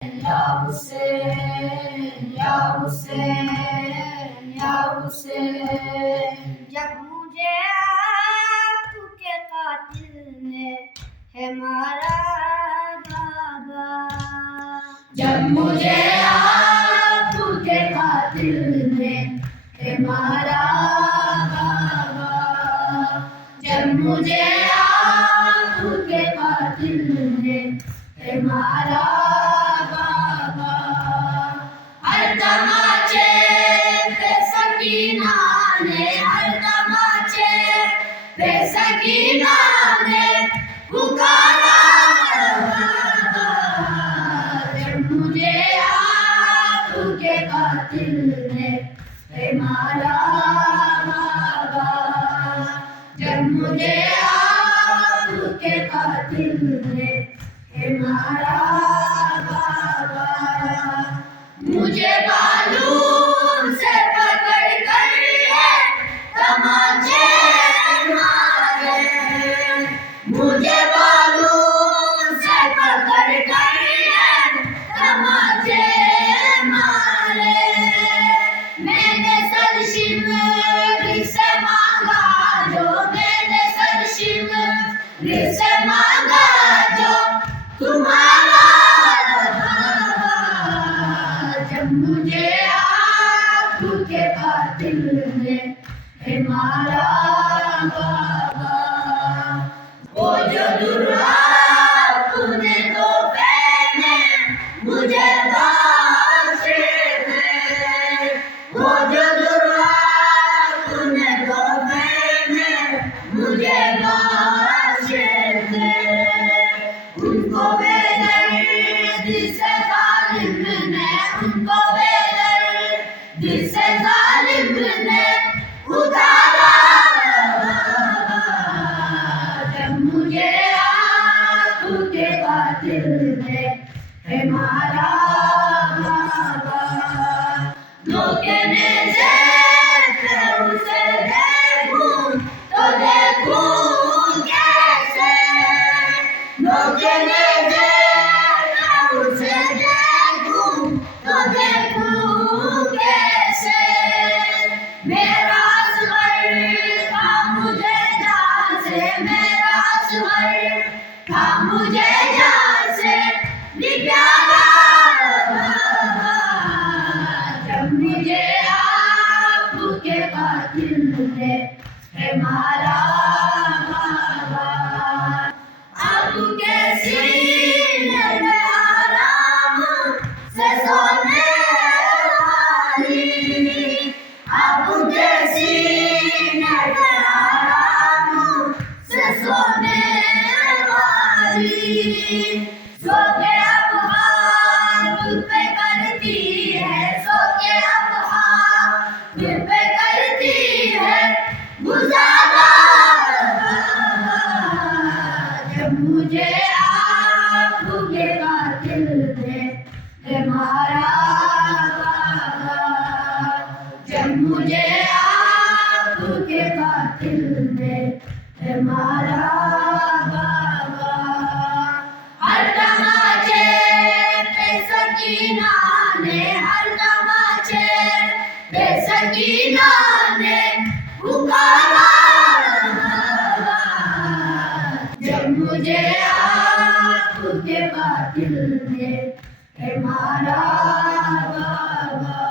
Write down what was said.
या हुसैन या हुसैन या हुसैन। जब मुझे आपके कातिल ने है मारा बाबा, जब मुझे आपके कातिल ने है मारा बाबा, जब मुझे आपके कातिल ने है मारा बाबा। हर तमाचे पे सकीना ने, हर तमाचे पे सकीना ने पुकारा बाबा, जब मुझे आपके कातिल ने है मारा बाबा, जब मुझे आपके कातिल ने है मारा बाबा। मुझे बालू से पकड़ कर है तमाचे मारे, मुझे बालू से पकड़ कर है तमाचे मारे। मैंने सरशिमरी से मांगा जो, मैंने सरशिमरी से मांगा जो तुम्हारा बाबा, जब मुझे आपके कातिल ने है मारा बाबा। वो जो दुर्गा तूने तो पहने मुझे बाशे दे, वो जो दुर्गा तूने तो पहने मुझे बाशे दे। उनको बेदर्दी से जालिम ने, उनको बेदर्दी से जालिम ने उतारा बाबा, जब मुझे आपके कातिल ने है मारा बाबा। धोखे में से उसे देखूं तो देखूं कैसे, धोखे में से उसे देखूं तो देखूं कैसे। मेरा असगर था मुझे जान से, मेरा असगर था मुझे जान से भी प्यारा बाबा, जब मुझे आपके कातिल ने है मारा बाबा। आपके सीने में आराम से सोने वाली, आपके सीने में आराम से सोने वाली। सो के अब हाथ पे करती है, सो के अब हाथ पे करती है गुजारा बाबा, जब मुझे आपके कातिल ने है मारा बाबा, जब मुझे आपके कातिल ने है मारा बाबा। हर तमाचे पे सकीना ने, हर तमाचे पे सकीना ने पुकारा बाबा, जब मुझे आपके कातिल ने है मारा बाबा।